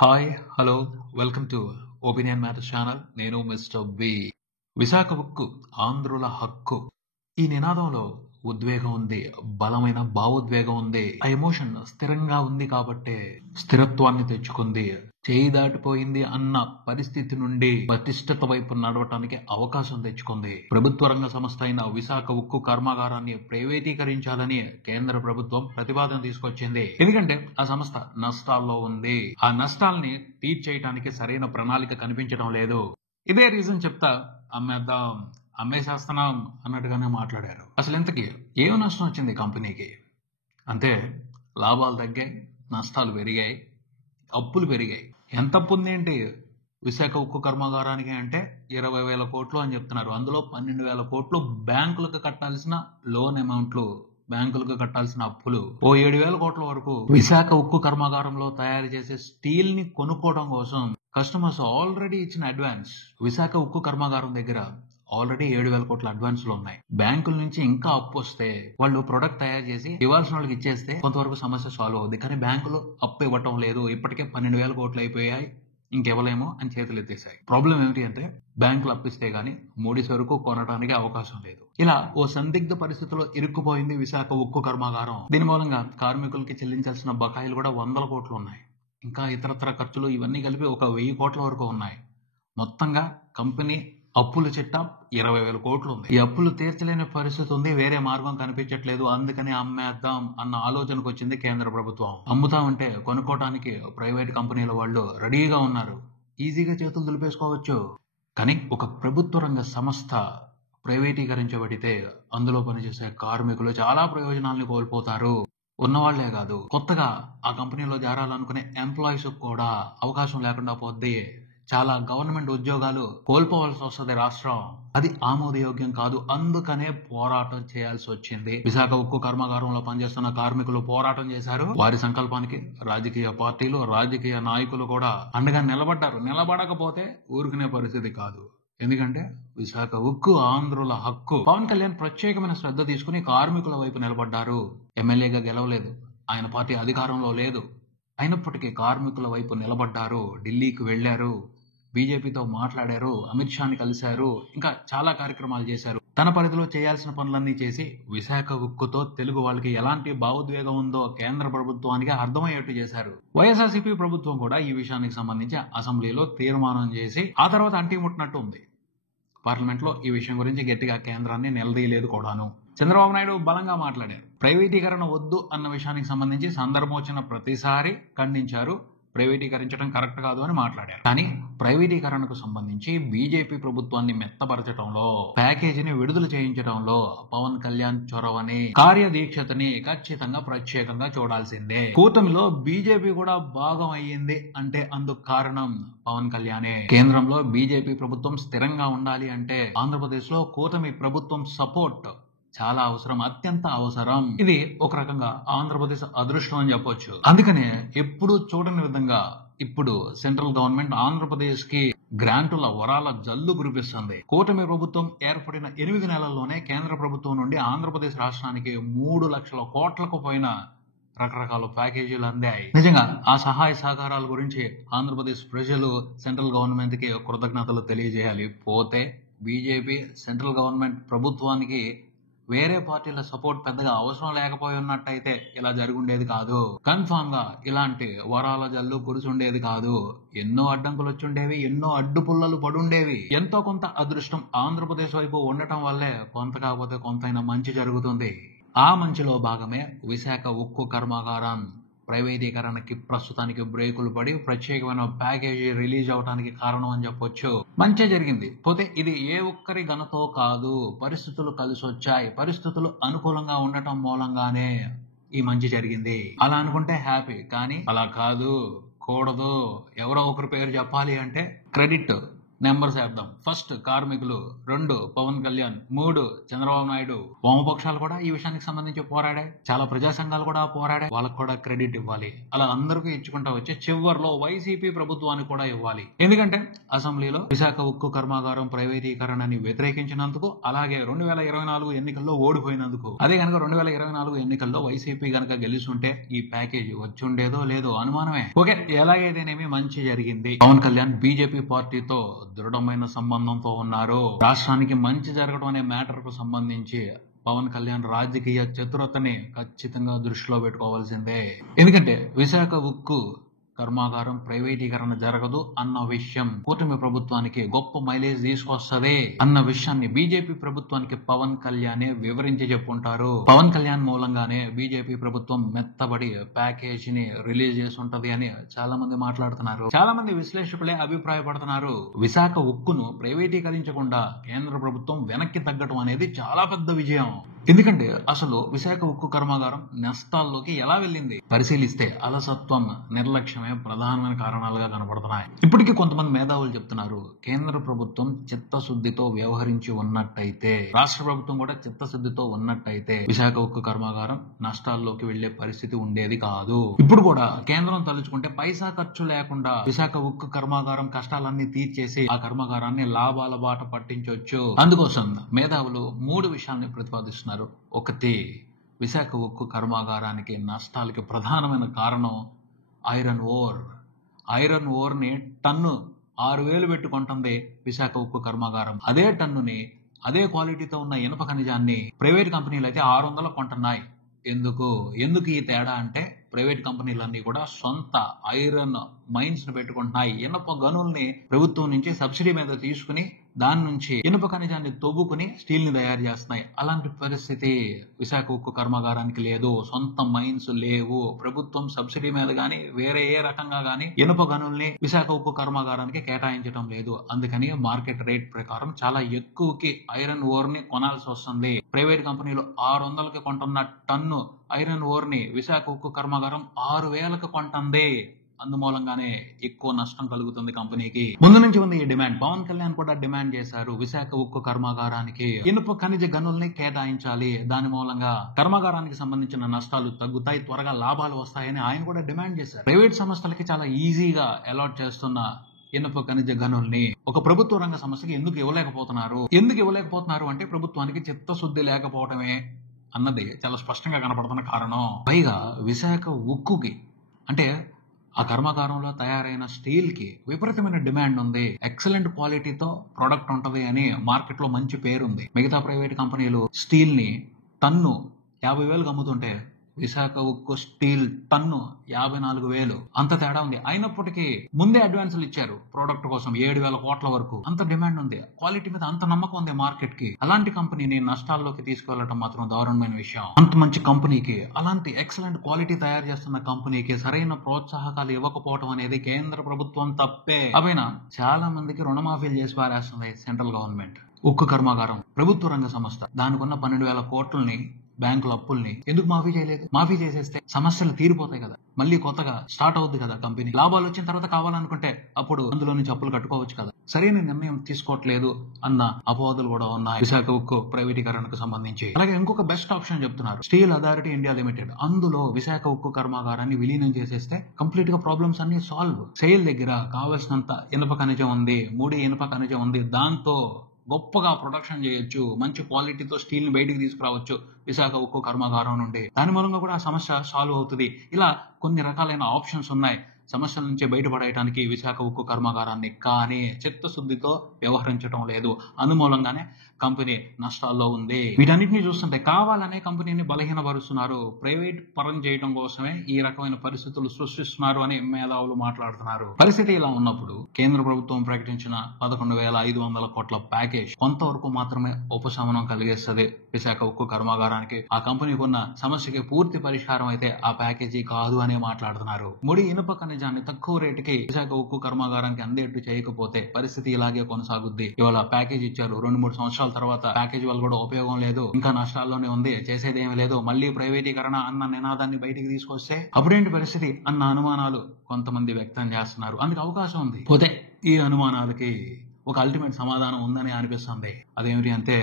Hi hello welcome to opinion matters channel. నేను mister B. Visakha ఉక్కు ఆంధ్రుల హక్కు. ఈ నినాదంలో ఉద్వేగం ఉంది, బలమైన భావోద్వేగం ఉంది. ఆ ఎమోషన్ స్థిరంగా ఉంది కాబట్టే స్థిరత్వాన్ని తెచ్చుకుంది. చేయి దాటిపోయింది అన్న పరిస్థితి నుండి పటిష్టత వైపు నడవటానికి అవకాశం తెచ్చుకుంది. ప్రభుత్వ రంగ సంస్థ అయిన విశాఖ ఉక్కు కర్మాగారాన్ని ప్రైవేటీకరించాలని కేంద్ర ప్రభుత్వం ప్రతిపాదన తీసుకొచ్చింది. ఎందుకంటే ఆ సంస్థ నష్టాల్లో ఉంది. ఆ నష్టాల్ని తీర్చేయటానికి సరైన ప్రణాళిక కనిపించడం లేదు. ఇదే రీజన్ చెప్తా అమ్మేద్దాం, అమ్మేసేస్తున్నాం అన్నట్టుగానే మాట్లాడారు. అసలు ఇంతకీ ఏం నష్టం వచ్చింది కంపెనీకి? అంటే లాభాలు తగ్గాయి, నష్టాలు పెరిగాయి, అప్పులు పెరిగాయి. ఎంత అప్పు ఉంది ఏంటి విశాఖ ఉక్కు కర్మాగారానికి అంటే 20,000 కోట్లు అని చెప్తున్నారు. అందులో 12,000 కోట్లు బ్యాంకులకు కట్టాల్సిన లోన్ అమౌంట్లు, బ్యాంకులకు కట్టాల్సిన అప్పులు, ఓ 7,000 కోట్ల వరకు విశాఖ ఉక్కు కర్మాగారంలో తయారు చేసే స్టీల్ ని కొనుక్కోవడం కోసం కస్టమర్స్ ఆల్రెడీ ఇచ్చిన అడ్వాన్స్. విశాఖ ఉక్కు కర్మాగారం దగ్గర ఆల్రెడీ 7,000 కోట్ల అడ్వాన్సులు ఉన్నాయి. బ్యాంకుల నుంచి ఇంకా అప్పు వస్తే వాళ్ళు ప్రొడక్ట్ తయారు చేసి ఇవ్వాల్సిన వాళ్ళకి ఇచ్చేస్తే కొంతవరకు సమస్య సాల్వ్ అవుద్ది. కానీ బ్యాంకులు అప్పు ఇవ్వటం లేదు. ఇప్పటికే 12,000 కోట్లు అయిపోయాయి, ఇంకెవ్వలేమో అని చేతులు ఎత్తేసాయి. ప్రాబ్లం ఏమిటి అంటే బ్యాంకులు అప్పిస్తే గానీ మూడి సరుకు కొనడానికి అవకాశం లేదు. ఇలా ఓ సందిగ్ధ పరిస్థితిలో ఇరుక్కుపోయింది విశాఖ ఉక్కు కర్మాగారం. దీని మూలంగా కార్మికులకి చెల్లించాల్సిన బకాయిలు కూడా 100 కోట్లు ఉన్నాయి. ఇంకా ఇతరత్ర ఖర్చులు ఇవన్నీ కలిపి ఒక 1,000 కోట్ల వరకు ఉన్నాయి. మొత్తంగా కంపెనీ అప్పుల చిట్టా 20,000 కోట్లు ఉంది. ఈ అప్పులు తీర్చలేని పరిస్థితి ఉంది. వేరే మార్గం కనిపించట్లేదు. అందుకని అమ్మేద్దాం అన్న ఆలోచనకు వచ్చింది కేంద్ర ప్రభుత్వం. అమ్ముతామంటే కొనుక్కోవడానికి ప్రైవేట్ కంపెనీల వాళ్ళు రెడీగా ఉన్నారు. ఈజీగా చేతులు దులిపేసుకోవచ్చు. కానీ ఒక ప్రభుత్వ రంగ సంస్థ ప్రైవేటీకరించబడితే అందులో పనిచేసే కార్మికులు చాలా ప్రయోజనాలను కోల్పోతారు. ఉన్నవాళ్లే కాదు, కొత్తగా ఆ కంపెనీలో చేరాలనుకునే ఎంప్లాయీస్ కూడా అవకాశం లేకుండా పోద్ది. చాలా గవర్నమెంట్ ఉద్యోగాలు కోల్పోవాల్సి వస్తుంది రాష్ట్రం. అది ఆమోదయోగ్యం కాదు. అందుకనే పోరాటం చేయాల్సి వచ్చింది. విశాఖ ఉక్కు కర్మాగారంలో పనిచేస్తున్న కార్మికులు పోరాటం చేశారు. వారి సంకల్పానికి రాజకీయ పార్టీలు, రాజకీయ నాయకులు కూడా అండగా నిలబడ్డారు. నిలబడకపోతే ఊరుకునే పరిస్థితి కాదు. ఎందుకంటే విశాఖ ఉక్కు ఆంధ్రుల హక్కు. పవన్ కళ్యాణ్ ప్రత్యేకమైన శ్రద్ధ తీసుకుని కార్మికుల వైపు నిలబడ్డారు. ఎమ్మెల్యేగా గెలవలేదు, ఆయన పార్టీ అధికారంలో లేదు. అయినప్పటికీ కార్మికుల వైపు నిలబడ్డారు. ఢిల్లీకి వెళ్లారు, బీజేపీతో మాట్లాడారు, అమిత్ షాని కలిశారు, ఇంకా చాలా కార్యక్రమాలు చేశారు. తన పరిధిలో చేయాల్సిన పనులన్నీ చేసి విశాఖ ఉక్కుతో తెలుగు వాళ్ళకి ఎలాంటి భావోద్వేగం ఉందో కేంద్ర ప్రభుత్వానికి అర్థమయ్యేట్టు చేశారు. వైఎస్ఆర్సీపీ ప్రభుత్వం కూడా ఈ విషయానికి సంబంధించి అసెంబ్లీలో తీర్మానం చేసి ఆ తర్వాత అంటిముట్టినట్టు ఉంది. పార్లమెంట్ లో ఈ విషయం గురించి గట్టిగా కేంద్రాన్ని నిలదీయలేదు కూడాను. చంద్రబాబు నాయుడు బలంగా మాట్లాడారు. ప్రైవేటీకరణ వద్దు అన్న విషయానికి సంబంధించి సందర్భం వచ్చిన ప్రతిసారి ఖండించారు. ప్రైవేటీకరించడం కరెక్ట్ కాదు అని మాట్లాడారు. కానీ ప్రైవేటీకరణకు సంబంధించి బీజేపీ ప్రభుత్వాన్ని మెత్తపరచడంలో, ప్యాకేజీని విడుదల చేయించడంలో పవన్ కళ్యాణ్ చొరవని, కార్యదీక్షతని ఖచ్చితంగా ప్రత్యేకంగా చూడాల్సిందే. కూటమిలో బీజేపీ కూడా భాగం అయ్యింది అంటే అందుకు కారణం పవన్ కళ్యాణే. కేంద్రంలో బీజేపీ ప్రభుత్వం స్థిరంగా ఉండాలి అంటే ఆంధ్రప్రదేశ్ లో కూటమి ప్రభుత్వం సపోర్ట్ చాలా అవసరం, అత్యంత అవసరం. ఇది ఒక రకంగా ఆంధ్రప్రదేశ్ అదృష్టం అని చెప్పొచ్చు. అందుకనే ఎప్పుడు చూడని విధంగా ఇప్పుడు సెంట్రల్ గవర్నమెంట్ ఆంధ్రప్రదేశ్ కి గ్రాంటుల వరాల జల్లు కురిపిస్తుంది. కూటమి ప్రభుత్వం ఏర్పడిన 8 నెలల్లోనే కేంద్ర ప్రభుత్వం నుండి ఆంధ్రప్రదేశ్ రాష్ట్రానికి 3 లక్షల కోట్లకు పైన రకరకాల ప్యాకేజీలు అందాయి. నిజంగా ఆ సహాయ సహకారాల గురించి ఆంధ్రప్రదేశ్ ప్రజలు సెంట్రల్ గవర్నమెంట్ కి కృతజ్ఞతలు తెలియజేయాలి. పోతే బీజేపీ సెంట్రల్ గవర్నమెంట్ ప్రభుత్వానికి వేరే పార్టీల సపోర్ట్ పెద్దగా అవసరం లేకపోయి ఉన్నట్టయితే ఇలా జరుగుండేది కాదు. కన్ఫామ్ గా ఇలాంటి వరాల జల్లు కురుసుండేది కాదు. ఎన్నో అడ్డంకులు వచ్చుండేవి, ఎన్నో అడ్డుపుల్లలు పడుండేవి. ఎంతో కొంత అదృష్టం ఆంధ్రప్రదేశ్ వైపు ఉండటం వల్లే కొంత కాకపోతే కొంతైనా మంచి జరుగుతుంది. ఆ మంచిలో భాగమే విశాఖ ఉక్కు కర్మాగారం ప్రైవేటీకరణకి ప్రస్తుతానికి బ్రేకులు పడి ప్రత్యేకమైన ప్యాకేజీ రిలీజ్ అవడానికి కారణం అని చెప్పొచ్చు. మంచి జరిగింది. పోతే ఇది ఏ ఒక్కరి ఘనతో కాదు, పరిస్థితులు కలిసి వచ్చాయి. పరిస్థితులు అనుకూలంగా ఉండటం మూలంగానే ఈ మంచి జరిగింది. అలా అనుకుంటే హ్యాపీ. కానీ అలా కాదు, కూడదు. ఎవరో ఒకరి పేరు చెప్పాలి అంటే క్రెడిట్ నెంబర్స్ వేద్దాం. ఫస్ట్ కార్మికులు, 2 పవన్ కళ్యాణ్, 3 చంద్రబాబు నాయుడు. వామపక్షాలు కూడా ఈ విషయానికి సంబంధించి పోరాడాయి, చాలా ప్రజా సంఘాలు కూడా పోరాడాయి, వాళ్ళకు కూడా క్రెడిట్ ఇవ్వాలి. అలా అందరికీ ఇచ్చుకుంటా వచ్చి చివరిలో వైసీపీ ప్రభుత్వానికి కూడా ఇవ్వాలి. ఎందుకంటే అసెంబ్లీలో విశాఖ ఉక్కు కర్మాగారం ప్రైవేటీకరణని వ్యతిరేకించినందుకు, అలాగే 2024 ఎన్నికల్లో ఓడిపోయినందుకు. అదే గనక 2024 ఎన్నికల్లో వైసీపీ గనక గెలుస్తుంటే ఈ ప్యాకేజీ వచ్చి ఉండేదో లేదో అనుమానమే. ఓకే, ఎలాగైతేనేమి మంచి జరిగింది. పవన్ కళ్యాణ్ బీజేపీ పార్టీతో దృఢమైన సంబంధంతో ఉన్నారు. రాష్ట్రానికి మంచి జరగడం అనే మ్యాటర్ కు సంబంధించి పవన్ కళ్యాణ్ రాజకీయ చతురతని ఖచ్చితంగా దృష్టిలో పెట్టుకోవాల్సిందే. ఎందుకంటే విశాఖ ఉక్కు కర్మాగారం ప్రైవేటీకరణ జరగదు అన్న విషయం కూటమి ప్రభుత్వానికి గొప్ప మైలేజ్ తీసుకొస్తది అన్న విషయాన్ని బీజేపీ ప్రభుత్వానికి పవన్ కళ్యాణే వివరించి చెప్పుంటారు. పవన్ కళ్యాణ్ మూలంగానే బీజేపీ ప్రభుత్వం మెత్తబడి ప్యాకేజ్ ని రిలీజ్ చేసి ఉంటది అని చాలా మంది మాట్లాడుతున్నారు. చాలా మంది విశ్లేషకులే అభిప్రాయపడుతున్నారు. విశాఖ ఉక్కును ప్రైవేటీకరించకుండా కేంద్ర ప్రభుత్వం వెనక్కి తగ్గడం అనేది చాలా పెద్ద విజయం. ఎందుకంటే అసలు విశాఖ ఉక్కు కర్మాగారం నష్టాల్లోకి ఎలా వెళ్ళింది పరిశీలిస్తే అలసత్వం, నిర్లక్ష్యమే ప్రధానమైన కారణాలుగా కనబడుతున్నాయి. ఇప్పటికీ కొంతమంది మేధావులు చెప్తున్నారు, కేంద్ర ప్రభుత్వం చిత్తశుద్ధితో వ్యవహరించి ఉన్నట్టయితే, రాష్ట్ర ప్రభుత్వం కూడా చిత్తశుద్ధితో ఉన్నట్టయితే విశాఖ ఉక్కు కర్మాగారం నష్టాల్లోకి వెళ్లే పరిస్థితి ఉండేది కాదు. ఇప్పుడు కూడా కేంద్రం తలుచుకుంటే పైసా ఖర్చు లేకుండా విశాఖ ఉక్కు కర్మాగారం కష్టాలన్నీ తీర్చేసి ఆ కర్మాగారాన్ని లాభాల బాట పట్టించవచ్చు. అందుకోసం మేధావులు 3 విషయాల్ని ప్రతిపాదిస్తున్నారు. ఒకటి, విశాఖ ఉక్కు కర్మాగారానికి నష్టాలకి ప్రధానమైన కారణం ఐరన్ ఓర్. ఐరన్ ఓర్ ని టన్ను 6,000 పెట్టుకుంటుంది విశాఖ ఉక్కు కర్మాగారం. అదే టన్నుని, అదే క్వాలిటీతో ఉన్న ఇనుప ఖనిజాన్ని ప్రైవేట్ కంపెనీలు అయితే 600 కొంటున్నాయి. ఎందుకు ఈ తేడా అంటే ప్రైవేట్ కంపెనీలన్నీ కూడా సొంత ఐరన్ మైన్స్ ను పెట్టుకుంటున్నాయి. ఇనుప గనుల్ని ప్రభుత్వం నుంచి సబ్సిడీ మీద తీసుకుని దాని నుంచి ఇనుప ఖనిజాన్ని తవ్వుకుని స్టీల్ ని తయారు చేస్తున్నాయి. అలాంటి పరిస్థితి విశాఖ ఉక్కు కర్మాగారానికి లేదు. సొంత మైన్స్ లేవు. ప్రభుత్వం సబ్సిడీ మీద గానీ వేరే ఏ రకంగా గానీ ఇనుప గనుల్ని విశాఖ ఉక్కు కర్మాగారానికి కేటాయించడం లేదు. అందుకని మార్కెట్ రేట్ ప్రకారం చాలా ఎక్కువకి ఐరన్ ఓర్ ని కొనాల్సి వస్తుంది. ప్రైవేట్ కంపెనీలు 600కి కొంటున్న టన్ను ఐరన్ ఓర్ ని విశాఖ ఉక్కు కర్మాగారం 6,000కి కొంటుంది. అందుమూలంగానే ఎక్కువ నష్టం కలుగుతుంది కంపెనీకి. ముందు నుంచి ఉంది ఈ డిమాండ్. పవన్ కళ్యాణ్ కూడా డిమాండ్ చేశారు, విశాఖ ఉక్కు కర్మాగారానికి ఇనుప ఖనిజ గనుల్ని కేటాయించాలి, దాని మూలంగా కర్మాగారానికి సంబంధించిన నష్టాలు తగ్గుతాయి, త్వరగా లాభాలు వస్తాయని ఆయన కూడా డిమాండ్ చేశారు. ప్రైవేట్ సంస్థలకి చాలా ఈజీగా అలాట్ చేస్తున్న ఇనుప ఖనిజ గనుల్ని ఒక ప్రభుత్వ రంగ సంస్థకి ఎందుకు ఇవ్వలేకపోతున్నారు అంటే ప్రభుత్వానికి చిత్తశుద్ధి లేకపోవటమే అన్నది చాలా స్పష్టంగా కనపడుతున్న కారణం. పైగా విశాఖ ఉక్కుకి అంటే ఆ కర్మాగారంలో తయారైన స్టీల్ కి విపరీతమైన డిమాండ్ ఉంది. ఎక్సలెంట్ క్వాలిటీతో ప్రొడక్ట్ ఉంటది అని మార్కెట్ లో మంచి పేరుంది. మిగతా ప్రైవేట్ కంపెనీలు స్టీల్ ని టన్ను 50,000కి అమ్ముతుంటే విశాఖ ఉక్కు స్టీల్ టన్ను 54,000. అంత తేడా ఉంది. అయినప్పటికీ ముందే అడ్వాన్సులు ఇచ్చారు ప్రోడక్ట్ కోసం 7,000 కోట్ల వరకు. అంత డిమాండ్ ఉంది, క్వాలిటీ మీద అంత నమ్మకం ఉంది మార్కెట్ కి. అలాంటి కంపెనీని నష్టాల్లోకి తీసుకువెళ్ళడం మాత్రం దారుణమైన విషయం. అంత మంచి కంపెనీకి, అలాంటి ఎక్సలెంట్ క్వాలిటీ తయారు చేస్తున్న కంపెనీకి సరైన ప్రోత్సాహకాలు ఇవ్వకపోవడం అనేది కేంద్ర ప్రభుత్వం తప్పే. అవైనా చాలా మందికి రుణమాఫీలు చేసి పారేస్తుంది సెంట్రల్ గవర్నమెంట్. ఉక్కు కర్మాగారం ప్రభుత్వ రంగ సంస్థ, దానికున్న 12,000 కోట్లని బ్యాంకుల అప్పుల్ని ఎందుకు మాఫీ చేయలేదు? మాఫీ చేసేస్తే సమస్యలు తీరిపోతాయి కదా, మళ్ళీ కొత్తగా స్టార్ట్ అవుద్ది కదా కంపెనీ. లాభాలు వచ్చిన తర్వాత కావాలనుకుంటే అప్పుడు అందులో నుంచి అప్పులు కట్టుకోవచ్చు కదా. సరైన నిర్ణయం తీసుకోవట్లేదు అన్న అపవాదులు కూడా ఉన్నాయి విశాఖ ఉక్కు ప్రైవేటీకరణకు సంబంధించి. అలాగే ఇంకొక బెస్ట్ ఆప్షన్ చెప్తున్నారు, స్టీల్ అథారిటీ ఇండియా లిమిటెడ్. అందులో విశాఖ ఉక్కు కర్మాగారాన్ని విలీనం చేసేస్తే కంప్లీట్ గా ప్రాబ్లమ్స్ అన్ని సాల్వ్. సేల్ దగ్గర కావలసినంత ఇనుప ఖనిజం ఉంది, ముడి ఇనుప ఖనిజం ఉంది, దాంతో గొప్పగా ప్రొడక్షన్ చేయొచ్చు, మంచి క్వాలిటీతో స్టీల్ ని బయటికి తీసుకురావచ్చు విశాఖ ఉక్కు కర్మాగారం నుండి. దాని మూలంగా కూడా ఆ సమస్య సాల్వ్ అవుతుంది. ఇలా కొన్ని రకాలైన ఆప్షన్స్ ఉన్నాయి సమస్యల నుంచి బయటపడేయడానికి విశాఖ ఉక్కు కర్మాగారాన్ని. కానీ చిత్తశుద్ధితో వ్యవహరించడం లేదు, అందుమూలంగానే కంపెనీ నష్టాల్లో ఉంది. వీటన్నిటిని చూస్తుంటే కావాలనే కంపెనీని బలహీనపరుస్తున్నారు, ప్రైవేట్ పరం చేయడం కోసమే ఈ రకమైన పరిస్థితులు సృష్టిస్తున్నారు అని మేధావులు మాట్లాడుతున్నారు. పరిస్థితి ఇలా ఉన్నప్పుడు కేంద్ర ప్రభుత్వం ప్రకటించిన 11,500 కోట్ల ప్యాకేజ్ కొంతవరకు మాత్రమే ఉపశమనం కలిగిస్తుంది విశాఖ ఉక్కు కర్మాగారానికి. ఆ కంపెనీకి ఉన్న సమస్యకి పూర్తి పరిష్కారం అయితే ఆ ప్యాకేజీ కాదు అనే మాట్లాడుతున్నారు. ముడి ఇనుప ఖనిజాన్ని తక్కువ రేటుకి విశాఖ ఉక్కు కర్మాగారానికి అందేట్టు చేయకపోతే పరిస్థితి ఇలాగే కొనసాగుద్ది. ఇవాళ ప్యాకేజ్ ఇచ్చారు, 2-3 సంవత్సరాల తర్వాత ప్యాకేజ్ వల్ల కూడా ఉపయోగం లేదు, ఇంకా నష్టాల్లోనే ఉంది, చేసేదేమీ లేదు, మళ్ళీ ప్రైవేటీకరణ అన్న నినాదాన్ని బయటికి తీసుకొస్తే అప్పుడేంటి పరిస్థితి అన్న అనుమానాలు కొంతమంది వ్యక్తం చేస్తున్నారు. అందుకు అవకాశం ఉంది. పోతే ఈ అనుమానాలకి ఒక అల్టిమేట్ సమాధానం ఉందని అనిపిస్తుంది. అదేమిటి అంటే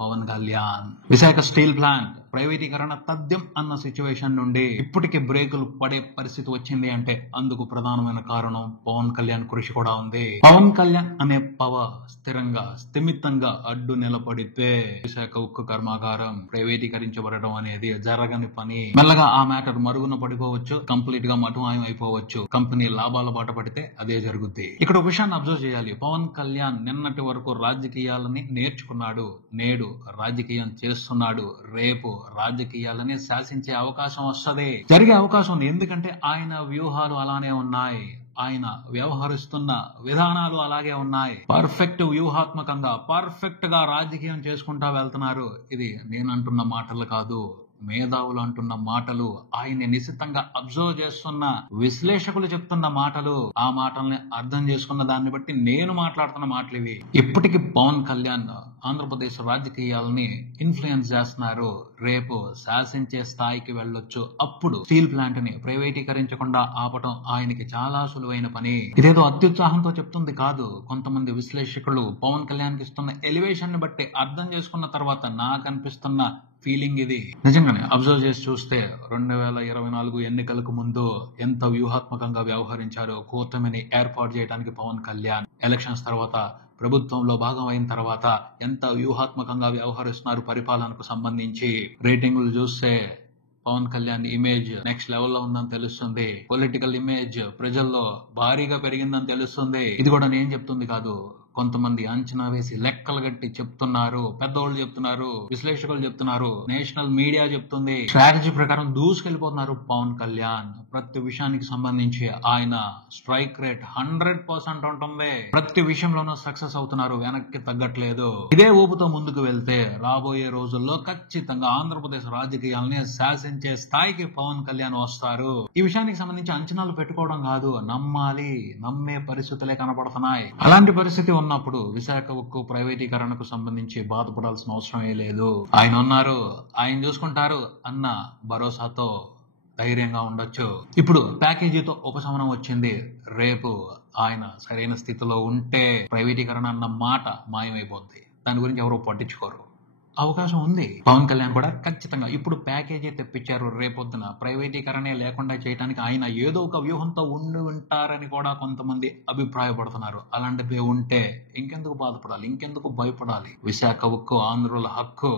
పవన్ కళ్యాణ్. విశాఖ స్టీల్ ప్లాంట్ ప్రైవేటీకరణ తథ్యం అన్న సిచ్యువేషన్ నుండి ఇప్పటికి బ్రేకులు పడే పరిస్థితి వచ్చింది అంటే అందుకు ప్రధానమైన కారణం పవన్ కళ్యాణ్ కృషి కూడా ఉంది. పవన్ కళ్యాణ్ అనే పవర్ స్థిరంగా స్థిమితంగా అడ్డు నిలబడితే విశాఖ ఉక్కు కర్మాగారం ప్రైవేటీకరించబడడం అనేది జరగని పని. మెల్లగా ఆ మ్యాటర్ మరుగున పడిపోవచ్చు, కంప్లీట్ గా మటుమాయం అయిపోవచ్చు. కంపెనీ లాభాల బాట పడితే అదే జరుగుద్ది. ఇక్కడ ఒక విషయాన్ని అబ్జర్వ్ చేయాలి. పవన్ కళ్యాణ్ నిన్నటి వరకు రాజకీయాలని నేర్చుకున్నాడు, నేడు రాజకీయం చేస్తున్నాడు, రేపు రాజకీయాలని శాసించే అవకాశం వస్తది, జరిగే అవకాశం ఉంది. ఎందుకంటే ఆయన వ్యూహాలు అలానే ఉన్నాయి, ఆయన వ్యవహరిస్తున్న విధానాలు అలాగే ఉన్నాయి. పర్ఫెక్ట్ వ్యూహాత్మకంగా పర్ఫెక్ట్ గా రాజకీయం చేసుకుంటా వెళ్తున్నారు. ఇది నేనంటున్న మాటలు కాదు, మేధావులు అంటున్న మాటలు, ఆయన్ని నిశితంగా అబ్జర్వ్ చేస్తున్న విశ్లేషకులు చెప్తున్న మాటలు. ఆ మాటల్ని అర్థం చేసుకున్న దాన్ని బట్టి నేను మాట్లాడుతున్న మాటలు ఇవి. ఇప్పటికీ పవన్ కళ్యాణ్ ఆంధ్రప్రదేశ్ రాజకీయాలని ఇన్ఫ్లుయెన్స్ చేస్తున్నారు, రేపు శాసించే స్థాయికి వెళ్ళొచ్చు. అప్పుడు స్టీల్ ప్లాంట్ ని ప్రైవేటీకరించకుండా ఆపటం ఆయనకి చాలా సులువైన పని. ఇదేదో అత్యుత్సాహంతో చెప్తుంది కాదు. కొంతమంది విశ్లేషకులు పవన్ కళ్యాణ్ కి ఇస్తున్న ఎలివేషన్ ని బట్టి అర్థం చేసుకున్న తర్వాత నాకు అనిపిస్తున్న ఫీలింగ్ ఇది. నిజంగానే అబ్జర్వ్ చేసి చూస్తే 2024 ఎన్నికలకు ముందు ఎంత వ్యూహాత్మకంగా వ్యవహరించారో కూటమిని ఏర్పాటు చేయడానికి పవన్ కళ్యాణ్, ఎలక్షన్స్ తర్వాత ప్రభుత్వంలో భాగం అయిన తర్వాత ఎంత వ్యూహాత్మకంగా వ్యవహరిస్తున్నారు పరిపాలనకు సంబంధించి. రేటింగులు చూస్తే పవన్ కళ్యాణ్ ఇమేజ్ నెక్స్ట్ లెవెల్లో ఉందని తెలుస్తుంది. పొలిటికల్ ఇమేజ్ ప్రజల్లో భారీగా పెరిగిందని తెలుస్తుంది. ఇది కూడా నేను చెప్తుంది కాదు, కొంతమంది అంచనా వేసి లెక్కలు గట్టి చెప్తున్నారు, పెద్దోళ్ళు చెప్తున్నారు, విశ్లేషకులు చెప్తున్నారు, నేషనల్ మీడియా చెప్తుంది. స్ట్రాటజీ ప్రకారం దూసుకెళ్లిపోతున్నారు పవన్ కళ్యాణ్. ప్రతి విషయానికి సంబంధించి ఆయన స్ట్రైక్ రేట్ 100% ఉంటుంది. ప్రతి విషయంలోనూ సక్సెస్ అవుతున్నారు, వెనక్కి తగ్గట్లేదు. ఇదే ఊపుతో ముందుకు వెళ్తే రాబోయే రోజుల్లో ఖచ్చితంగా ఆంధ్రప్రదేశ్ రాజకీయాలని శాసించే స్థాయికి పవన్ కళ్యాణ్ వస్తారు. ఈ విషయానికి సంబంధించి అంచనాలు పెట్టుకోవడం కాదు, నమ్మాలి, నమ్మే పరిస్థితులే కనపడుతున్నాయి. అలాంటి పరిస్థితి ఉన్నప్పుడు విశాఖ ఉక్కు ప్రైవేటీకరణకు సంబంధించి బాధపడాల్సిన అవసరమే లేదు. ఆయన ఉన్నారు, ఆయన చూసుకుంటారు అన్న భరోసాతో ధైర్యంగా ఉండొచ్చు. ఇప్పుడు ప్యాకేజీతో ఉపశమనం వచ్చింది, రేపు ఆయన సరైన స్థితిలో ఉంటే ప్రైవేటీకరణ అన్న మాట మాయమైపోద్ది. దాని గురించి ఎవరో పట్టించుకోరు. అవకాశం ఉంది. పవన్ కళ్యాణ్ కూడా ఖచ్చితంగా ఇప్పుడు ప్యాకేజీ తెప్పించారు, రేపొద్దున ప్రైవేటీకరణే లేకుండా చేయడానికి ఆయన ఏదో ఒక వ్యూహంతో ఉండి ఉంటారని కూడా కొంతమంది అభిప్రాయపడుతున్నారు. అలాంటివి ఉంటే ఇంకెందుకు బాధపడాలి, ఇంకెందుకు భయపడాలి? విశాఖ ఉక్కు ఆంధ్రుల హక్కు.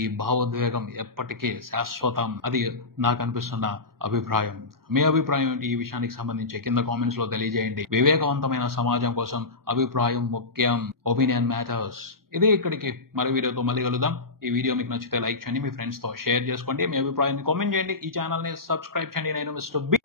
ఈ భావోద్వేగం ఎప్పటికీ శాశ్వతం. అది నాకు అనిపిస్తున్న అభిప్రాయం. మీ అభిప్రాయం ఏంటి ఈ విషయానికి సంబంధించి కింద కామెంట్స్ లో తెలియజేయండి. వివేకవంతమైన సమాజం కోసం అభిప్రాయం ముఖ్యం. Opinion matters. ఇదే ఇక్కడికి మరో వీడియోతో మళ్ళీ కలుద్దాం. ఈ వీడియో మీకు నచ్చితే లైక్ చేయండి, మీ ఫ్రెండ్స్ తో షేర్ చేసుకోండి, మీ అభిప్రాయాన్ని కామెంట్ చేయండి, ఈ ఛానల్ ని సబ్స్క్రైబ్ చేయండి. నేను మిస్టర్ బి.